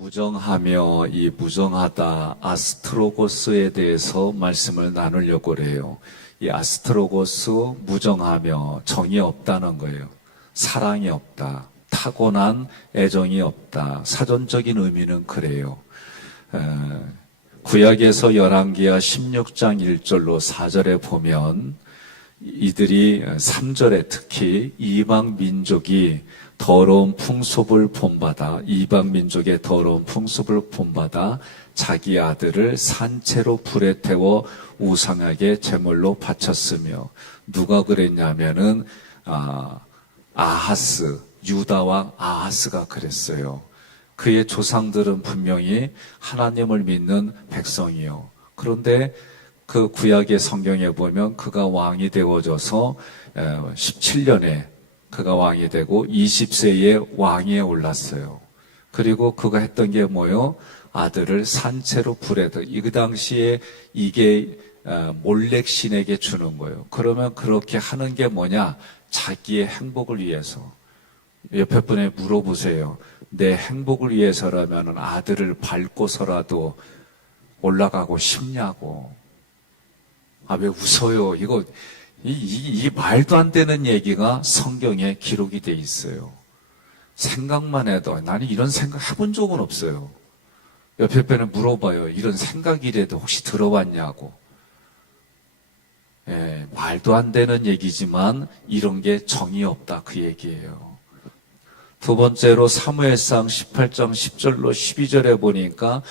무정하며 이 무정하다 아스트로고스에 대해서 말씀을 나누려고 그래요. 이 아스트로고스 무정하며 정이 없다는 거예요. 사랑이 없다. 타고난 애정이 없다. 사전적인 의미는 그래요. 에, 구약에서 열왕기하 16장 1절로 4절에 보면 이들이 3절에 특히 이방 민족이 더러운 풍습을 본받아 이방 민족의 더러운 풍습을 본받아 자기 아들을 산채로 불에 태워 우상하게 제물로 바쳤으며 누가 그랬냐면은 아, 아하스 유다 왕 아하스가 그랬어요. 그의 조상들은 분명히 하나님을 믿는 백성이요. 그런데 그 구약의 성경에 보면 그가 왕이 되어져서 17년에 그가 왕이 되고 20세에 왕위에 올랐어요. 그리고 그가 했던 게 뭐요? 아들을 산채로 불에 이 당시에 이게 어, 몰렉 신에게 주는 거예요. 그러면 그렇게 하는 게 뭐냐? 자기의 행복을 위해서. 옆에 분에 물어보세요. 내 행복을 위해서라면 아들을 밟고서라도 올라가고 싶냐고. 아, 왜 웃어요? 이거, 이, 이, 이 말도 안 되는 얘기가 성경에 기록이 돼 있어요. 생각만 해도 나는 이런 생각 해본 적은 없어요. 옆에 분에 물어봐요. 이런 생각이라도 혹시 들어봤냐고. 예, 말도 안 되는 얘기지만 이런 게 정이 없다 그 얘기예요. 두 번째로 사무엘상 18장 10절로 12절에 보니까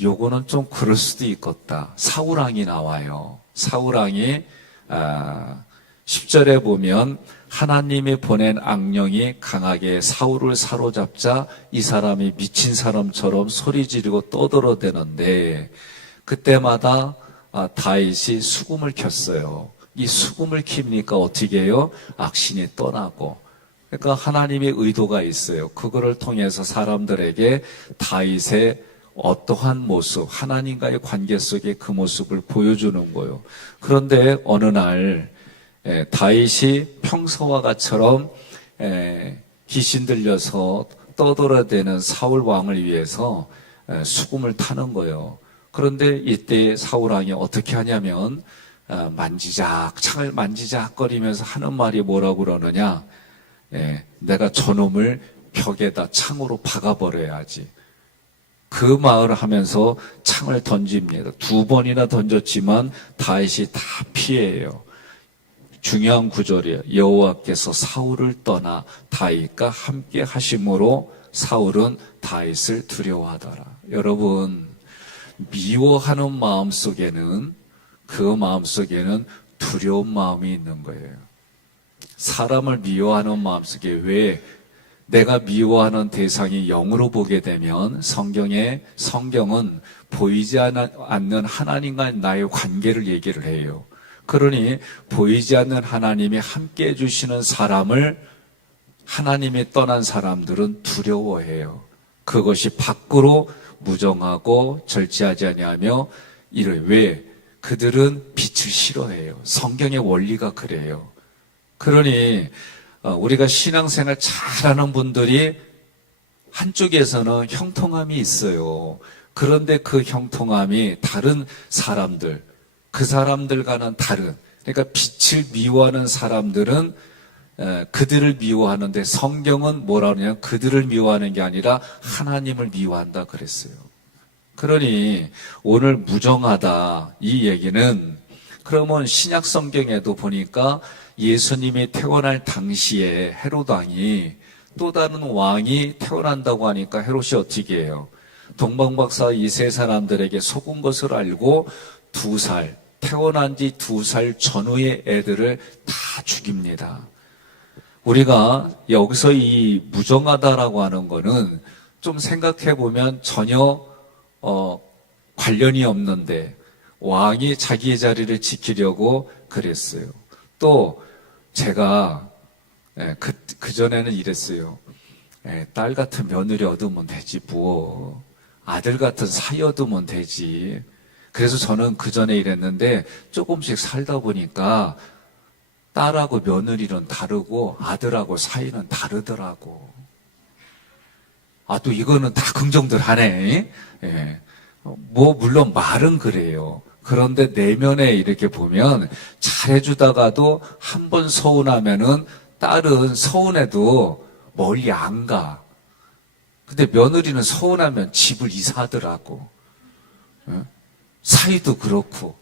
요거는 좀 그럴 수도 있겠다. 사우랑이 나와요. 사우랑이 아, 10절에 보면 하나님이 보낸 악령이 강하게 사울을 사로잡자 이 사람이 미친 사람처럼 소리 지르고 떠들어대는데 그때마다 아, 다윗이 수금을 켰어요. 이 수금을 킵니까 어떻게 해요? 악신이 떠나고 그러니까 하나님의 의도가 있어요. 그거를 통해서 사람들에게 다윗의 어떠한 모습, 하나님과의 관계 속에 그 모습을 보여주는 거예요. 그런데 어느 날 에, 다윗이 평소와 같처럼 에, 귀신 들려서 떠돌아대는 사울 왕을 위해서 에, 수금을 타는 거예요. 그런데 이때 사울 왕이 어떻게 하냐면 어, 만지작 창을 만지작거리면서 하는 말이 뭐라고 그러느냐? 예, 내가 저놈을 벽에다 창으로 박아버려야지. 그 말을 하면서 창을 던집니다. 두 번이나 던졌지만 다윗이 다 피해요. 중요한 구절이에요. 여호와께서 사울을 떠나 다윗과 함께 하심으로 사울은 다윗을 두려워하더라. 여러분 미워하는 마음 속에는 그 마음 속에는 두려운 마음이 있는 거예요. 사람을 미워하는 마음 속에 왜 내가 미워하는 대상이 영으로 보게 되면 성경에 성경은 보이지 않는 하나님과 나의 관계를 얘기를 해요. 그러니 보이지 않는 하나님이 함께 해주시는 사람을 하나님이 떠난 사람들은 두려워해요. 그것이 밖으로 무정하고 절제하지 아니하며 이를 왜 그들은 빛을 싫어해요. 성경의 원리가 그래요. 그러니 어, 우리가 신앙생활 잘하는 분들이 한쪽에서는 형통함이 있어요. 그런데 그 형통함이 다른 사람들, 그 사람들과는 다른, 그러니까 빛을 미워하는 사람들은 그들을 미워하는데 성경은 뭐라 그러냐 그들을 미워하는 게 아니라 하나님을 미워한다 그랬어요. 그러니 오늘 무정하다 이 얘기는 그러면 신약 성경에도 보니까 예수님이 태어날 당시에 헤롯 왕이 또 다른 왕이 태어난다고 하니까 헤롯이 어떻게 해요? 동방박사 이 세 사람들에게 속은 것을 알고 두 살, 태어난 지 두 살 전후의 애들을 다 죽입니다. 우리가 여기서 이 무정하다라고 하는 거는 좀 생각해 보면 전혀 어, 관련이 없는데 왕이 자기의 자리를 지키려고 그랬어요. 또 제가 예, 그, 그전에는 이랬어요. 예, 딸 같은 며느리 얻으면 되지, 뭐. 아들 같은 사이 얻으면 되지. 그래서 저는 그전에 이랬는데 조금씩 살다 보니까 딸하고 며느리는 다르고 아들하고 사이는 다르더라고. 아, 또 이거는 다 긍정들 하네. 예. 뭐, 물론 말은 그래요. 그런데 내면에 이렇게 보면 잘해주다가도 한 번 서운하면은 딸은 서운해도 멀리 안 가. 근데 며느리는 서운하면 집을 이사하더라고. 예? 사이도 그렇고.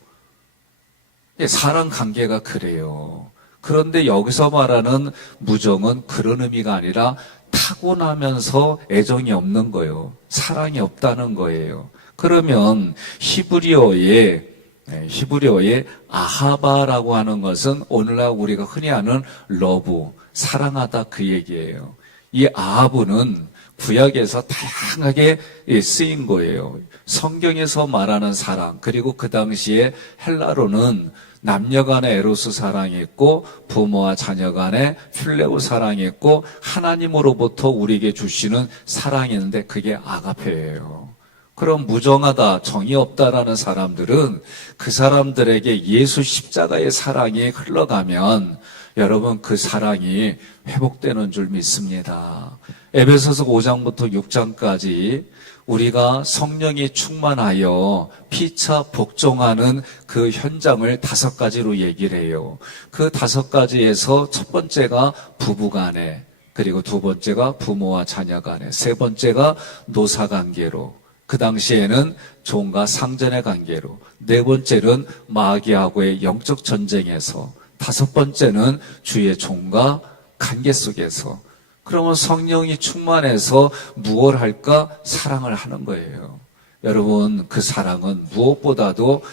예, 사람 관계가 그래요. 그런데 여기서 말하는 무정은 그런 의미가 아니라 타고나면서 애정이 없는 거예요. 사랑이 없다는 거예요. 그러면 히브리어의 예, 히브리어의 아하바라고 하는 것은 오늘날 우리가 흔히 아는 러브, 사랑하다 그 얘기예요. 이 아하브는 구약에서 다양하게 예, 쓰인 거예요. 성경에서 말하는 사랑, 그리고 그 당시에 헬라로는 남녀 간의 에로스 사랑이 있고 부모와 자녀 간의 필레오 사랑이 있고 하나님으로부터 우리에게 주시는 사랑이 있는데 그게 아가페예요. 그럼 무정하다, 정이 없다라는 사람들은 그 사람들에게 예수 십자가의 사랑이 흘러가면 여러분 그 사랑이 회복되는 줄 믿습니다. 에베소서 5장부터 6장까지 우리가 성령이 충만하여 피차 복종하는 그 현장을 다섯 가지로 얘기를 해요. 그 다섯 가지에서 첫 번째가 부부 간에, 그리고 두 번째가 부모와 자녀 간에, 세 번째가 노사 관계로, 그 당시에는 종과 상전의 관계로, 네 번째는 마귀하고의 영적 전쟁에서, 다섯 번째는 주의 종과 관계 속에서, 그러면 성령이 충만해서 무엇을 할까? 사랑을 하는 거예요. 여러분, 그 사랑은 무엇보다도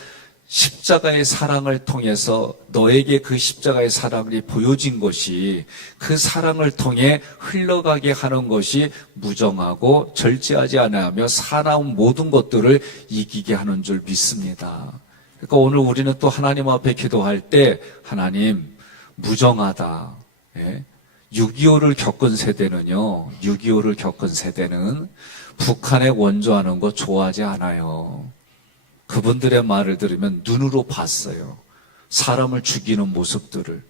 십자가의 사랑을 통해서 너에게 그 십자가의 사랑이 보여진 것이 그 사랑을 통해 흘러가게 하는 것이 무정하고 절제하지 않으며 사나운 모든 것들을 이기게 하는 줄 믿습니다. 그러니까 오늘 우리는 또 하나님 앞에 기도할 때 하나님 무정하다. 예? 6.25를 겪은 세대는요, 6.25를 겪은 세대는 북한에 원조하는 거 좋아하지 않아요. 그분들의 말을 들으면 눈으로 봤어요. 사람을 죽이는 모습들을.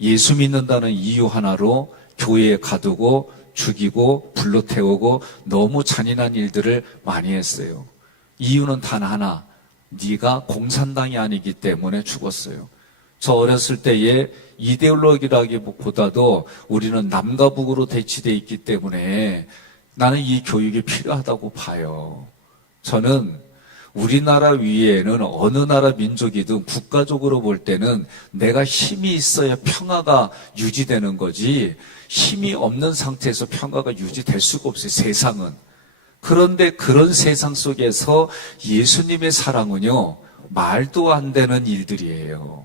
예수 믿는다는 이유 하나로 교회에 가두고 죽이고 불러 태우고 너무 잔인한 일들을 많이 했어요. 이유는 단 하나. 네가 공산당이 아니기 때문에 죽었어요. 저 어렸을 때에 이데올로기라기보다도 우리는 남과 북으로 대치되어 있기 때문에 나는 이 교육이 필요하다고 봐요. 저는 우리나라 위에는 어느 나라 민족이든 국가적으로 볼 때는 내가 힘이 있어야 평화가 유지되는 거지 힘이 없는 상태에서 평화가 유지될 수가 없어요. 세상은. 그런데 그런 세상 속에서 예수님의 사랑은요, 말도 안 되는 일들이에요.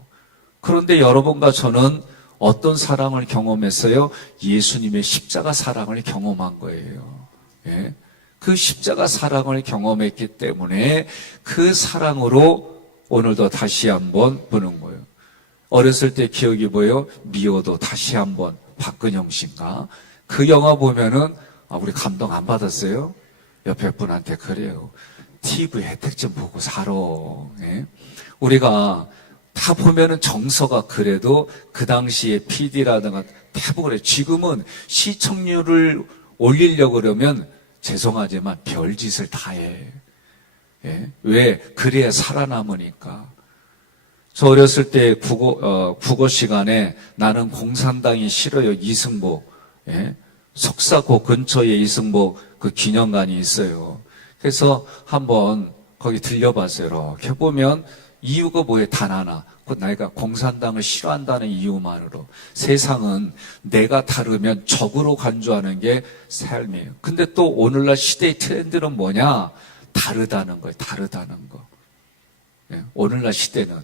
그런데 여러분과 저는 어떤 사랑을 경험했어요? 예수님의 십자가 사랑을 경험한 거예요. 예? 그 십자가 사랑을 경험했기 때문에 그 사랑으로 오늘도 다시 한번 보는 거예요. 어렸을 때 기억이 뭐예요? 미워도 다시 한번 박근영 씨인가? 그 영화 보면은 아, 우리 감동 안 받았어요? 옆에 분한테 그래요. TV 혜택 좀 보고 살아. 예? 우리가 다 보면은 정서가 그래도 그 당시에 PD라든가 대부분 그래. 지금은 시청률을 올리려고 그러면 죄송하지만 별짓을 다 해. 예? 왜? 그래야 살아남으니까. 저 어렸을 때 국어, 어, 국어 시간에 나는 공산당이 싫어요. 이승복. 예? 석사고 근처에 이승복 그 기념관이 있어요. 그래서 한번 거기 들려봤어요. 이렇게 보면 이유가 뭐예요? 단 하나. 그 내가 공산당을 싫어한다는 이유만으로 세상은 내가 다르면 적으로 간주하는 게 삶이에요. 근데 또 오늘날 시대의 트렌드는 뭐냐? 다르다는 거예요. 다르다는 거. 예, 오늘날 시대는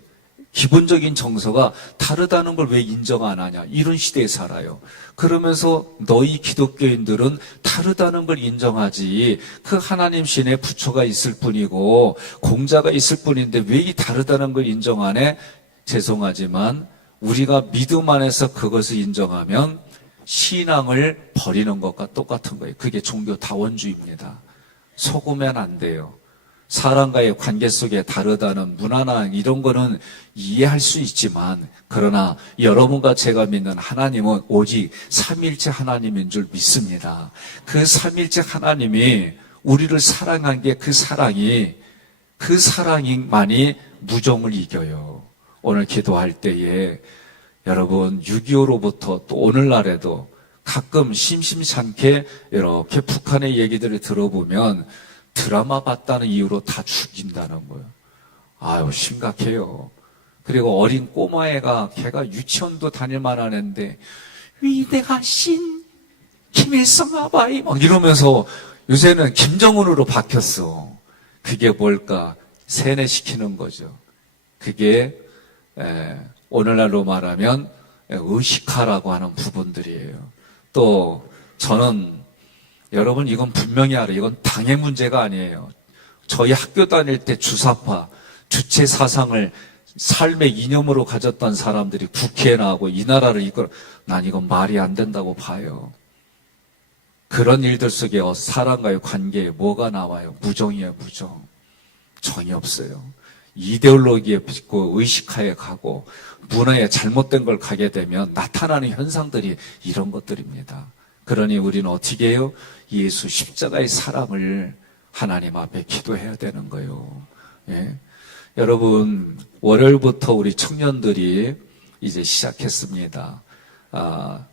기본적인 정서가 다르다는 걸 왜 인정 안 하냐? 이런 시대에 살아요. 그러면서 너희 기독교인들은 다르다는 걸 인정하지. 그 하나님 신에 부처가 있을 뿐이고 공자가 있을 뿐인데 왜 이 다르다는 걸 인정 안 해? 죄송하지만 우리가 믿음 안에서 그것을 인정하면 신앙을 버리는 것과 똑같은 거예요. 그게 종교 다원주의입니다. 속으면 안 돼요. 사람과의 관계 속에 다르다는 문화나 이런 거는 이해할 수 있지만 그러나 여러분과 제가 믿는 하나님은 오직 삼일째 하나님인 줄 믿습니다. 그 삼일째 하나님이 우리를 사랑한 게 그 사랑이 그 사랑이만이 무정을 이겨요. 오늘 기도할 때에 여러분 6.25로부터 또 오늘날에도 가끔 심심치 않게 이렇게 북한의 얘기들을 들어보면 드라마 봤다는 이유로 다 죽인다는 거예요. 아유, 심각해요. 그리고 어린 꼬마애가 걔가 유치원도 다닐 만한 애인데 위대하신 김일성 아바이 막 이러면서 요새는 김정은으로 바뀌었어. 그게 뭘까? 세뇌시키는 거죠. 그게 에, 오늘날로 말하면 의식화라고 하는 부분들이에요. 또 저는 여러분 이건 분명히 알아요. 이건 당의 문제가 아니에요. 저희 학교 다닐 때 주사파, 주체 사상을 삶의 이념으로 가졌던 사람들이 국회에 나오고 이 나라를 이끌어 난 이건 말이 안 된다고 봐요. 그런 일들 속에 사람과의 관계에 뭐가 나와요? 무정이에요, 무정. 정이 없어요. 이데올로기에 빚고 의식하에 가고 문화에 잘못된 걸 가게 되면 나타나는 현상들이 이런 것들입니다. 그러니 우리는 어떻게 해요? 예수 십자가의 사랑을 하나님 앞에 기도해야 되는 거예요. 예. 여러분, 월요일부터 우리 청년들이 이제 시작했습니다. 아,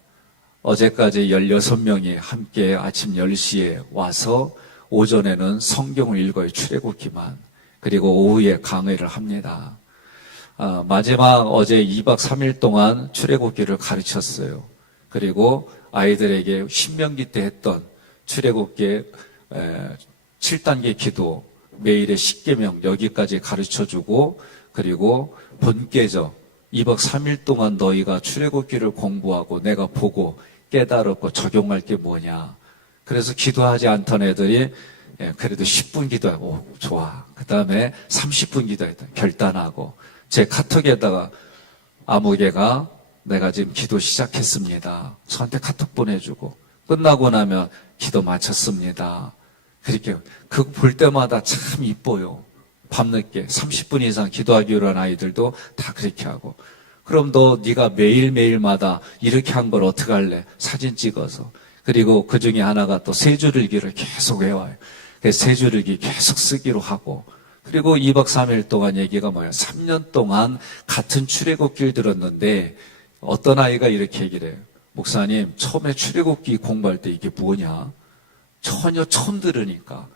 어제까지 16명이 함께 아침 10시에 와서 오전에는 성경을 읽어요. 출애굽기만. 그리고 오후에 강의를 합니다. 아, 마지막 어제 2박 3일 동안 출애굽기를 가르쳤어요. 그리고 아이들에게 신명기 때 했던 출애굽기의 7단계 기도, 매일의 10계명 여기까지 가르쳐주고 그리고 본계적 2박 3일 동안 너희가 출애굽기를 공부하고 내가 보고 깨달았고 적용할 게 뭐냐. 그래서 기도하지 않던 애들이 예, 그래도 10분 기도하고 오, 좋아. 그 다음에 30분 기도했다. 결단하고 제 카톡에다가 아무개가 내가 지금 기도 시작했습니다. 저한테 카톡 보내주고 끝나고 나면 기도 마쳤습니다. 그렇게 그 볼 때마다 참 이뻐요. 밤늦게 30분 이상 기도하기 위한 아이들도 다 그렇게 하고 그럼 너 네가 매일매일마다 이렇게 한 걸 어떻게 할래? 사진 찍어서 그리고 그 중에 하나가 또 세 줄일기를 계속 외워요. 세 줄일기 계속 쓰기로 하고 그리고 2박 3일 동안 얘기가 뭐야? 3년 동안 같은 출애굽길 들었는데 어떤 아이가 이렇게 얘기를 해요. 목사님, 처음에 출애굽기 공부할 때 이게 뭐냐? 전혀 처음 들으니까.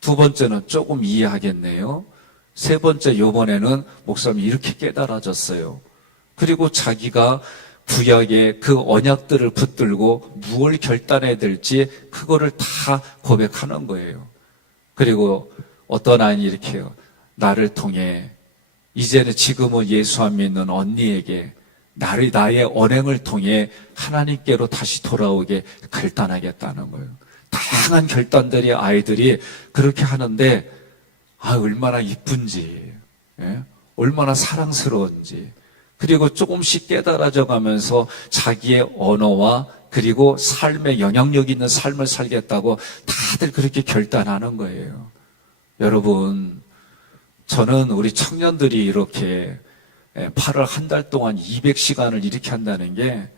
두 번째는 조금 이해하겠네요. 세 번째, 요번에는 목사님이 이렇게 깨달아졌어요. 그리고 자기가 구약의 그 언약들을 붙들고 무엇을 결단해야 될지 그거를 다 고백하는 거예요. 그리고 어떤 아이 이렇게. 나를 통해 이제는 지금은 예수 안 믿는 언니에게 나를 나의 언행을 통해 하나님께로 다시 돌아오게 결단하겠다는 거예요. 다양한 결단들이 아이들이 그렇게 하는데 아 얼마나 이쁜지, 예? 얼마나 사랑스러운지. 그리고 조금씩 깨달아져 가면서 자기의 언어와 그리고 삶에 영향력 있는 삶을 살겠다고 다들 그렇게 결단하는 거예요. 여러분, 저는 우리 청년들이 이렇게 8월 한 달 동안 200시간을 이렇게 한다는 게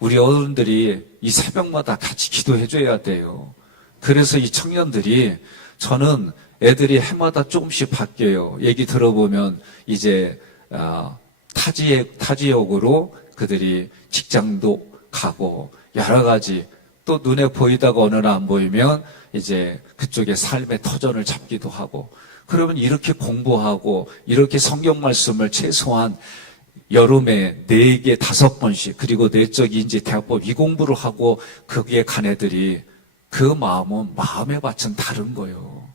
우리 어른들이 이 새벽마다 같이 기도해 줘야 돼요. 그래서 이 청년들이 저는 애들이 해마다 조금씩 바뀌어요. 얘기 들어보면 이제 아, 타지 타지역으로 그들이 직장도 가고 여러 가지 또 눈에 보이다가 어느 날 안 보이면 이제 그쪽에 삶의 터전을 잡기도 하고 그러면 이렇게 공부하고 이렇게 성경 말씀을 최소한 여름에 네 개, 다섯 번씩 그리고 내적 인지 대학법 이 공부를 하고 거기에 간 애들이 그 마음은 마음의 밭은 다른 거예요.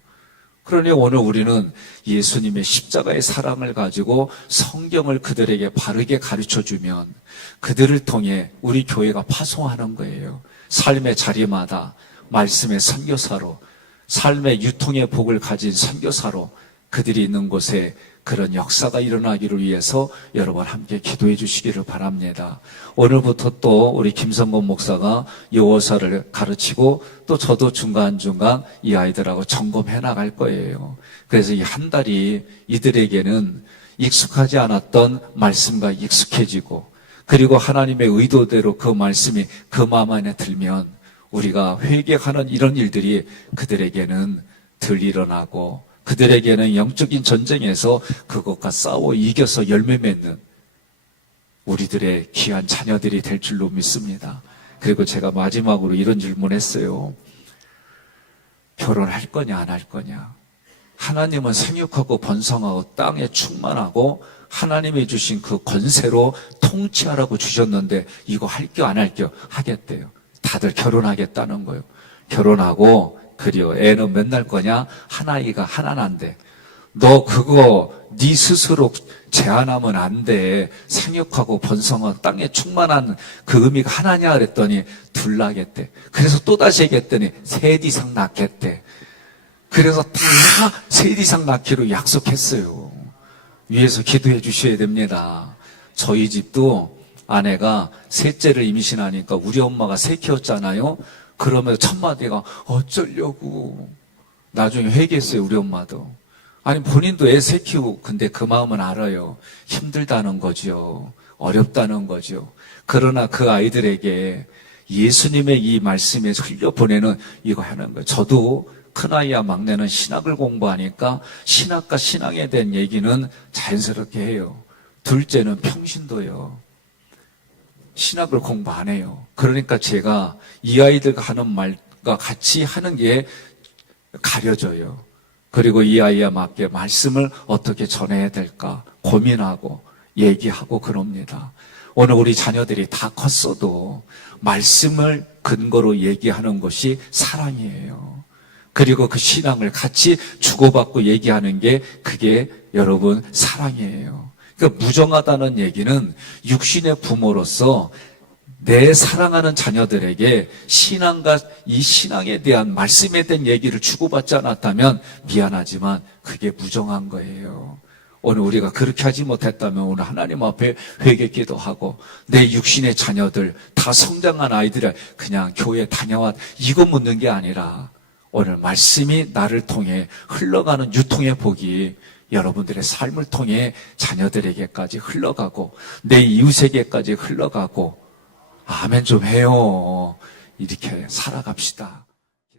그러니 오늘 우리는 예수님의 십자가의 사랑을 가지고 성경을 그들에게 바르게 가르쳐 주면 그들을 통해 우리 교회가 파송하는 거예요. 삶의 자리마다 말씀의 선교사로 삶의 유통의 복을 가진 선교사로 그들이 있는 곳에 그런 역사가 일어나기를 위해서 여러분 함께 기도해 주시기를 바랍니다. 오늘부터 또 우리 김성곤 목사가 여호사를 가르치고 또 저도 중간중간 이 아이들하고 점검해 나갈 거예요. 그래서 이 한 달이 이들에게는 익숙하지 않았던 말씀과 익숙해지고 그리고 하나님의 의도대로 그 말씀이 그 마음 안에 들면 우리가 회개하는 이런 일들이 그들에게는 덜 일어나고 그들에게는 영적인 전쟁에서 그것과 싸워 이겨서 열매 맺는 우리들의 귀한 자녀들이 될 줄로 믿습니다. 그리고 제가 마지막으로 이런 질문했어요. 결혼할 거냐 안 할 거냐? 하나님은 생육하고 번성하고 땅에 충만하고 하나님이 주신 그 권세로 통치하라고 주셨는데 이거 할겨 안 할겨 하겠대요. 다들 결혼하겠다는 거예요. 결혼하고 그리요 애는 맨날 거냐 한 아이가 하나 난데 너 그거 네 스스로 제한하면 안 돼. 생육하고 번성한 땅에 충만한 그 의미가 하나냐 그랬더니 둘 나겠대. 그래서 또다시 얘기했더니 셋 이상 낳겠대. 그래서 다 셋 이상 낳기로 약속했어요. 위에서 기도해 주셔야 됩니다. 저희 집도 아내가 셋째를 임신하니까 우리 엄마가 셋 키웠잖아요. 그러면서 첫 마디가 어쩌려고 나중에 회개했어요. 우리 엄마도. 아니 본인도 애셋 키우고 근데 그 마음은 알아요. 힘들다는 거죠. 어렵다는 거죠. 그러나 그 아이들에게 예수님의 이 말씀에 흘려보내는 이거 하는 거예요. 저도 큰아이와 막내는 신학을 공부하니까 신학과 신앙에 대한 얘기는 자연스럽게 해요. 둘째는 평신도요. 신학을 공부 안 해요. 그러니까 제가 이 아이들과 하는 말과 같이 하는 게 가려져요. 그리고 이 아이에 맞게 말씀을 어떻게 전해야 될까 고민하고 얘기하고 그럽니다. 오늘 우리 자녀들이 다 컸어도 말씀을 근거로 얘기하는 것이 사랑이에요. 그리고 그 신앙을 같이 주고받고 얘기하는 게 그게 여러분 사랑이에요. 그러니까 무정하다는 얘기는 육신의 부모로서 내 사랑하는 자녀들에게 신앙과 이 신앙에 대한 말씀에 대한 얘기를 주고받지 않았다면 미안하지만 그게 무정한 거예요. 오늘 우리가 그렇게 하지 못했다면 오늘 하나님 앞에 회개 기도하고 내 육신의 자녀들 다 성장한 아이들을 그냥 교회 다녀왔 이거 묻는 게 아니라 오늘 말씀이 나를 통해 흘러가는 유통의 복이 여러분들의 삶을 통해 자녀들에게까지 흘러가고 내 이웃에게까지 흘러가고 아멘 좀 해요. 이렇게 살아갑시다.